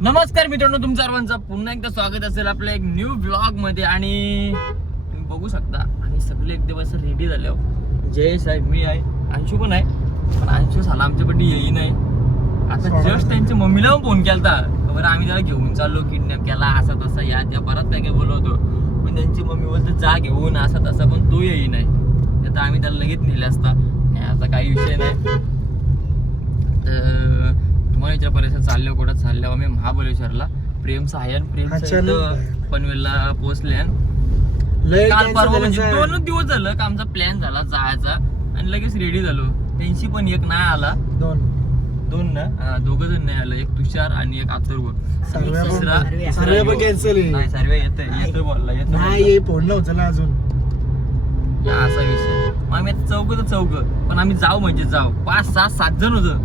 नमस्कार मित्रांनो, तुमच्या सर्वांचं पुन्हा एकदा स्वागत असेल आपल्या एक न्यू ब्लॉग मध्ये. आणि तुम्ही बघू शकता आम्ही सगळे एक दिवस रेडी झाले. जयेश आहे, मी आहे, अंशू पण आहे. पण अंशू साला आमच्याकडे येई नाही. आता जस्ट त्यांच्या मम्मीला पण फोन केला बरं, आम्ही त्याला घेऊन चाललो, किडनॅप केला असा तसा या त्या परत काय काय बोलवतो. पण त्यांची मम्मी बोलते जा घेऊन असा तसा, पण तो येई नाही. आता आम्ही त्याला लगेच नेले असता. आता काही विषय नाही. तर तुम्हाला विचार परिसर चाललो, कुठं चाललो आम्ही महाबळेश्वरला. प्रेमचं आहे, प्रेमचं पनवेलला पोहोचले. काल परवा म्हणजे 2 दिवस झालं का आमचा प्लॅन झाला जायचा आणि लगेच रेडी झालो. त्यांची पण एक नाही आला, दोन ना, 2 जण नाही आलं. एक तुषार आणि एक अथर्व. सर्वे पण कॅन्सल नाही, सर्वे येतोय बोलला, नाही फोन नव्हतं अजून. असा विषय. मग आम्ही चौघ पण आम्ही जाऊ म्हणजे जाऊ. 5, 6, 7 जण होतं.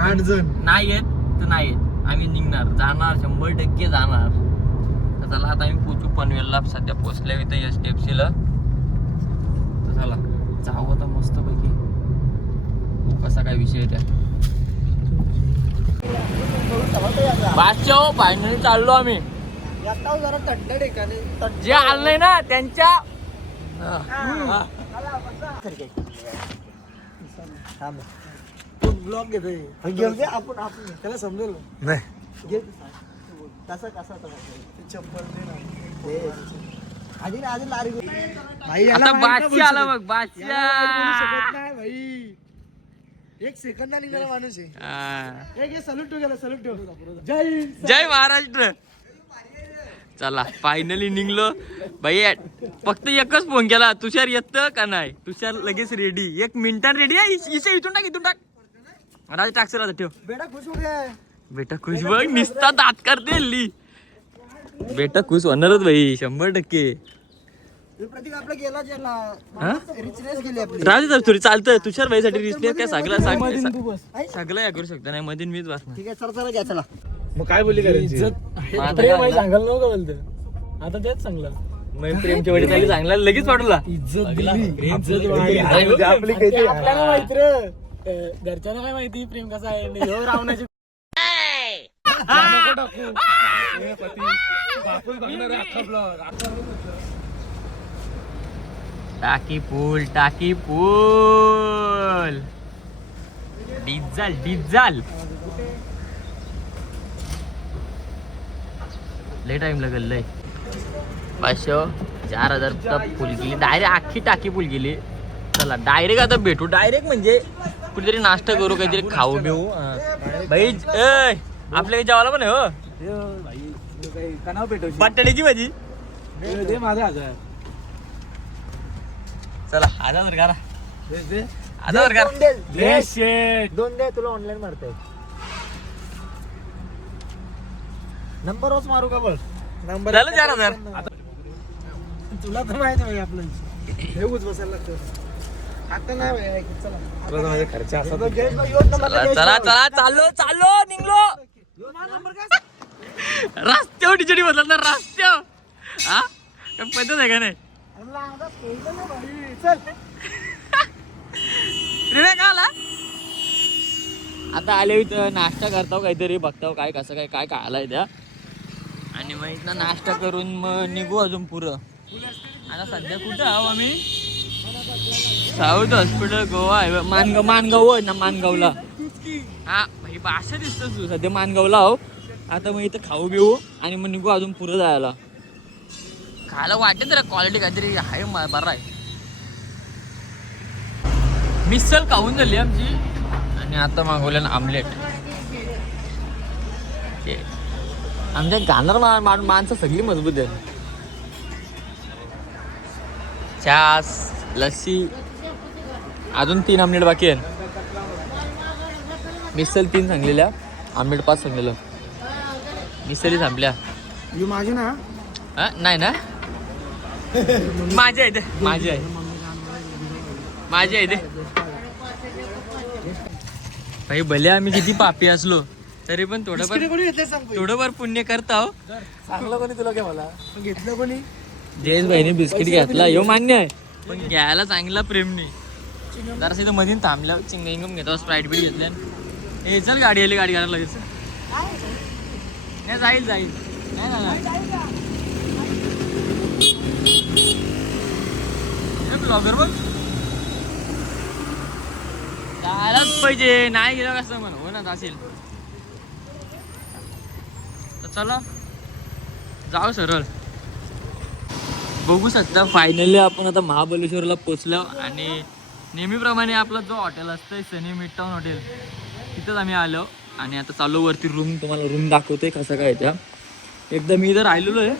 8 जण नाही येत तर नाही येत, आम्ही निघणार, जाणार, 100% जाणार. तर चला आता आम्ही पोचू पनवेलला. सध्या पोचल्या इथं STFC ला. तर चला जाऊ आता मस्त पैकी. कसा काय विषय त्या बादशाह. फायनली चाललो आम्ही. जरा थंड ठिकाणी जे आलं नाही ना त्यांच्या ब्लॉग घेतोय आपण त्याला समजेल नाही. कसा चप्पल आधी लारी आता बादशाह आला बघ. बादशाह नाही भाई, 1 सेकंदा निघाला माणूस आहे. सल्यूट गेला, सल्यूट ठेव. जय महाराष्ट्र. चला फायनली निघलो भाई. फक्त एकच फोन केला, तुषार येत का नाही. तुषार लगेच रेडी, 1 मिनिटात रेडी आहे. इथून टाक राज टाकसेल. आता ठेव. बेटा खुश बघ, निसता दात करते हल्ली. बेटा खुश होणारच भाई 100%. प्रतीक आपला गेला राजू तर थोडी चालतं. तुषार भाई साठी रिस्क काय सगळं सगळं या करू शकतो. नाही मधीन मीच वाचणार. ठीक आहे, चला घ्या. चला मग काय बोलली प्रेम सांगायला नव्हतं बोलत. आता तेच चांगलं. प्रेमच्या वेळी त्याला चांगला लगेच वाटला. आपल्याला माहित रे, घरच्यांना काय माहिती प्रेम कसा आहे. रावणाची टाकी पूल डिझेल लय टाइम लागेल लय. 500-4,000 फुल गेली डायरेक्ट. अख्खी टाकी फुल गेली. चला डायरेक्ट आता भेटू. डायरेक्ट म्हणजे कुठेतरी नाश्ता करू, काहीतरी खाऊ बिऊ. भाई आपल्या जेवायला पण आहे हो. बटाट्याची भाजी माझा. चला 1000 करा. 1000 करा. 2 दे, तुला ऑनलाईन मारताय. नंबर रोज मारू का? बघ नंबर झालं 4000. तुला तर माहिती आहे आपलं हेच बसायला लागतं. आता नाही भाई, चला खर्च चला चाललो निघलो. रस्त्यावर टिचडी बदलत ना, रस्त्यावर. हा काय पद्धत आहे का नाही. आता आले इथं नाश्ता करताव, काहीतरी बघताव काय कसं काय आलाय त्या. आणि मग इथं नाश्ता करून मग निघू अजून पुढं. आता सध्या कुठं आहो आम्ही? साऊथ हॉस्पिटल गोवा आहे. मानगाव आहे ना, मानगावला. हा भाई भाषा दिसतोस तू. सध्या मानगावला आहो. आता मग इथं खाऊ बिऊ आणि मग निघू अजून पुढं जायला. खायला वाटत रे क्वालिटी काहीतरी आहे, बरं आहे. मिसल खाऊन झाली आमची. आणि आता मागवलं ना आमलेट. आमच्या गाणार माणसं सगळी मजबूत आहे. छास, लस्सी, अजून 3 आमलेट बाकी आहे. मिसल 3 सांगलेल्या, आमलेट 5 सांगलेलं. मिसली संपल्या. माझी ना नाही ना, माझी आहे ते, माझी आहे ते. भाई भले आम्ही किती पापी असलो तरी पण थोडंफार पुण्य करता. चांगलं कोणी तुला काय मला घेतलं कोणी? जयेश भाईने बिस्किट घेतला, यो मान्य आहे, पण घ्यायला चांगला प्रेम नाही. जरासं इथं मधून थांबल्या चिंगम घेतो स्प्राईट बीट घेतल्या हे चल गाडी आली गाडी करायला लगेच नाही जाईल नाही ना ब्लॉगर बघ जायलाच पाहिजे नाही गेलं कसं म्हण हो ना असेल तर चला जाऊ सरळ बघू शकता फायनली आपण आता महाबळेश्वरला पोचलो आणि नेहमीप्रमाणे आपला जो हॉटेल असतं सनी मिड टाऊन हॉटेल तिथंच आम्ही आलो आणि आता चालू वरती रूम तुम्हाला रूम दाखवतोय कसं काय त्या एकदा मी इथं राहिलेलो आहे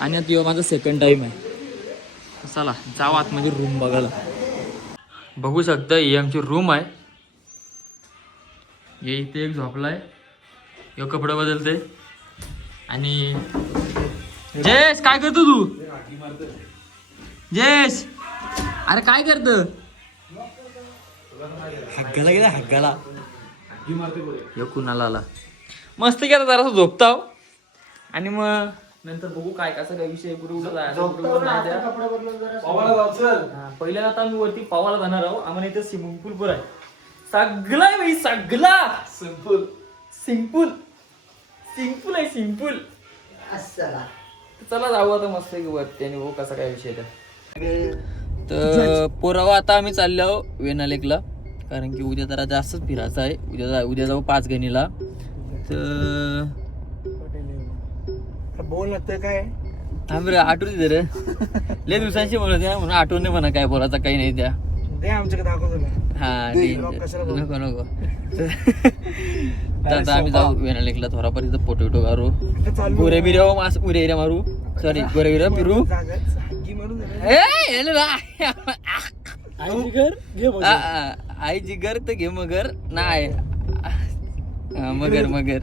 आणि आता माझा सेकंड टाईम आहे चला जाऊ आतमध्ये रूम बघायला बघू शकता ही आमची रूम आहे हे इथे एक झोपला आहे हे कपडे बदलते आणि जयेश काय करतो तू जयेश अरे काय करत हग्गाला गेला हग्गाला कुणाला आला मस्त गेला जरासं झोपताव आणि मग नंतर बघू काय कसं काय विषय पहिल्या आता आम्ही वरती पावाला जाणार आहोत आम्हाला इथं स्विमिंग पूल पण आहे सगळं आहे भाई सगळा सिंपल आहे सिंपल चला जाऊ आता मस्त वरती आणि बघू कसा काय विषय तर पोरावा आता आम्ही चाललो वेनालेकला कारण की उद्या जरा जास्तच फिरायचं आहे उद्या जाऊ 5 गणीला तर बोल ना ते काय थांब रे आठवण दे रे लय दिवसांशी बोलत आहे ना म्हणून आठवण नाही म्हणा काय बोलायचं काही नाही त्या दे आमच्याकडे दाखवतो हा नको तर आता आम्ही जाऊ वेनालेकला थोडाफार इथं फोटो काढू गोरे बिऱ्या मास उरे एरिया मारू सॉरी गोरे बिऱ्या फिरू आई जिगर तर घे मगर नाही मगर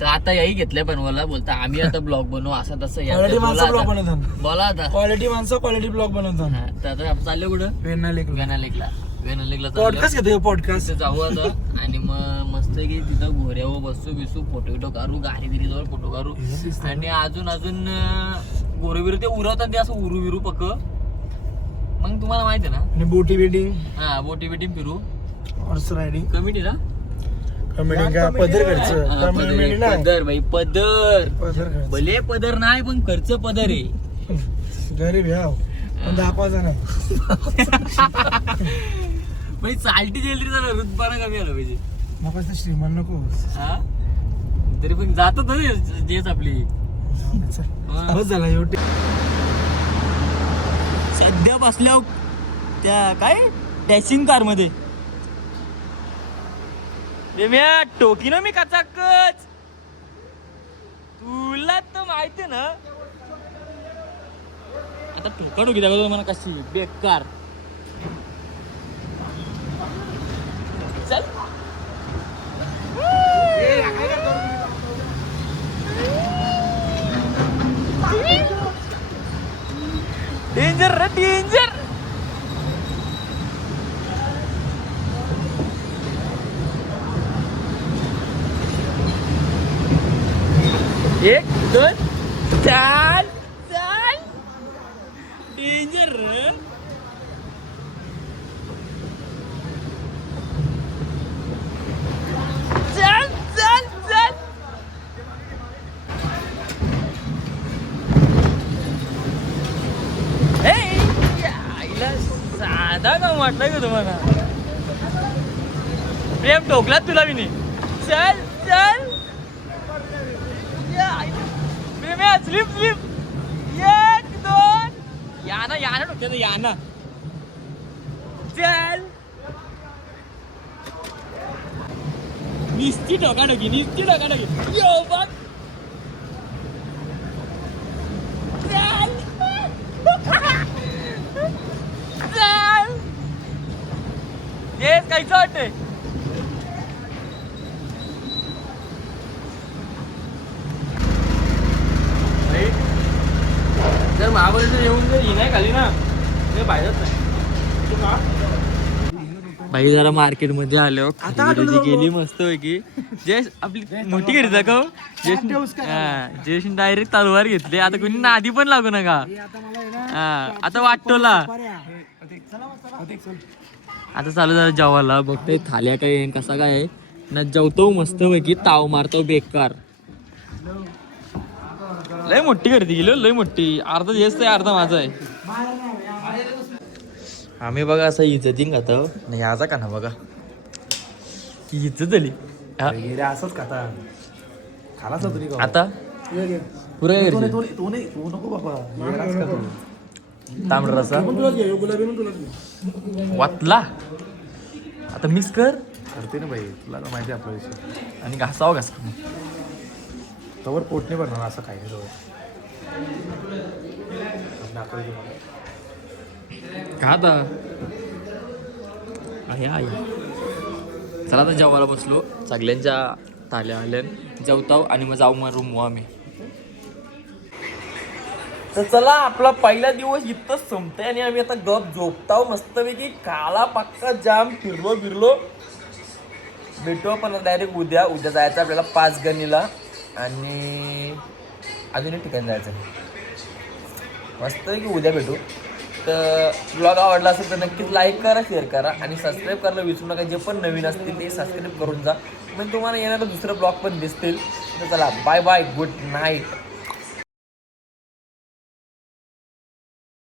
तर आता याही घेतलंय पण मला बोलता आम्ही आता ब्लॉग बनवू असं तसं बोला आता क्वालिटी माणसं क्वालिटी ब्लॉग बनवतो तर आता आपण चाललो कुठं वेनालेकला पॉडकास्ट घेतो पॉडकास्ट जाऊ आता आणि मग मस्त की तिथं घोऱ्यावर बसू फोटो काढू गाडी बिरी जवळ फोटो काढू आणि अजून गोरे बिरू ते उरवतात ते असं उरू बिरू पक्क मग तुम्हाला माहिती आहे ना बोटी बिटिंग हा बोटी फिरू हॉर्स रायडिंग कमिटी ना पदर भाई पदर भले पदर नाही पण खर्च पदर आहे गरीब पण 10-5 जण भाई चालटी गेली तरी झालं रुतबाना कमी आलं पाहिजे मग श्रीमंत नको हा तरी पण जातो तरी जेच आपली झाला एवढी सध्या बसल्या त्या काय डॅशिंग कार मध्ये टोकी ना मी कचाकच तुला तर माहिती ना आता ठोका टोकी दाखवतो मला कशी बेकार चल डेंजर रे डेंजर एक दोन चाल डेंजर रे चल साधा काम वाटतंय का तुम्हाला प्रेम ठोकलात तुला मी नाही चल प्रेम स्लिप एक दोन याना ठोक्याचं याना चल निस्ती ठोकाठोकी यो बघ येस काहीच वाटते जर महाबळेश्वर येऊन जर ही नाही खाली ना ते बाहेरच नाही भाई जरा मार्केट मध्ये आलो गेली मस्त पैकी जे आपली मोठी गाडी दाखव जयेश डायरेक्ट तलवार घेतली आता कोणी नादी पण लागू नका हा आता वाटतोला चला मग चला. आता चालू झालं जेवायला बघते थाल्या काय आहे, कसा काय आहे ना. जेवतो मस्त पैकी, ताव मारतो बेकार. लय मोठी गर्दी गेली, लय मोठी. अर्धा जास्त आहे, अर्धा माझा आहे. आम्ही बघा असं इज्जतीन खातो नाही याचा का ना बघा ही इज्जत झाली हा. असंच खाता खालाच तुम्ही आता पुरा तू नको बाबा. तांबडा रसा गुलाबी पण तुला वाटला. आता मिक्स कर करते ना भाई, तुला तर माहिती आहे आपला विषय. आणि घासावं घास. तवर पोट नाही भरणार असं काही नाही. का आता आहे आहे. चला आता जेवायला बसलो, सगळ्यांच्या थाल्या आल्यान जेवताव आणि मग जाऊ मग रूम आम्ही. तर चला आपला पहिला दिवस इथंच संपतोय आणि आम्ही आता गप झोपताव मस्तपैकी. काला पक्का जाम फिरलो. भेटू आपण डायरेक्ट उद्या जायचं आपल्याला 5 गणीला आणि अजून एक ठिकाणी जायचं मस्तपैकी. उद्या भेटू. तर ब्लॉग आवडला असेल तर नक्कीच लाईक करा, शेअर करा आणि सबस्क्राईब करायला विसरू नका. जे पण नवीन असतील ते सबस्क्राईब करून जा, मग तुम्हाला येणारं दुसरं ब्लॉग पण दिसतील. तर चला बाय बाय, गुड नाईट.